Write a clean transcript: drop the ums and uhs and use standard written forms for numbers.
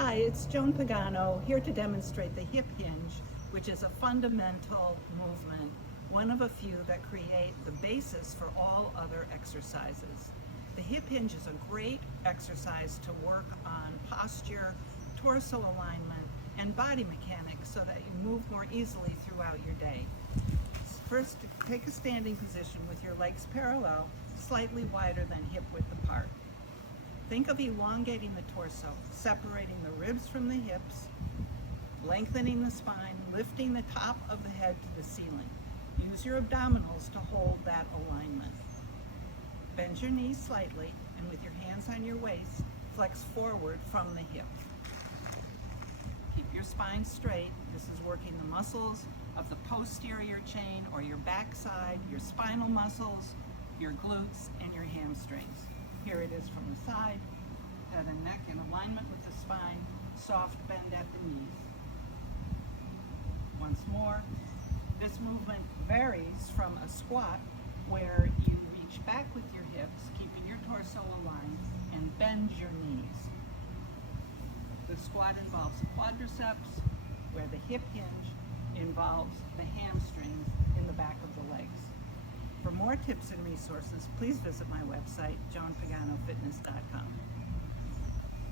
Hi, it's Joan Pagano here to demonstrate the hip hinge, which is a fundamental movement, one of a few that create the basis for all other exercises. The hip hinge is a great exercise to work on posture, torso alignment, and body mechanics so that you move more easily throughout your day. First, take a standing position with your legs parallel, slightly wider than hip width apart. Think of elongating the torso, separating the ribs from the hips, lengthening the spine, lifting the top of the head to the ceiling. Use your abdominals to hold that alignment. Bend your knees slightly, and with your hands on your waist, flex forward from the hip. Keep your spine straight. This is working the muscles of the posterior chain or your backside, your spinal muscles, your glutes, and your hamstrings. Here it is from the side, head and neck in alignment with the spine, soft bend at the knees. Once more, this movement varies from a squat where you reach back with your hips, keeping your torso aligned, and bend your knees. The squat involves quadriceps, where the hip hinge involves the hamstrings in the back of the legs. For more tips and resources, please visit my website, joanpaganofitness.com.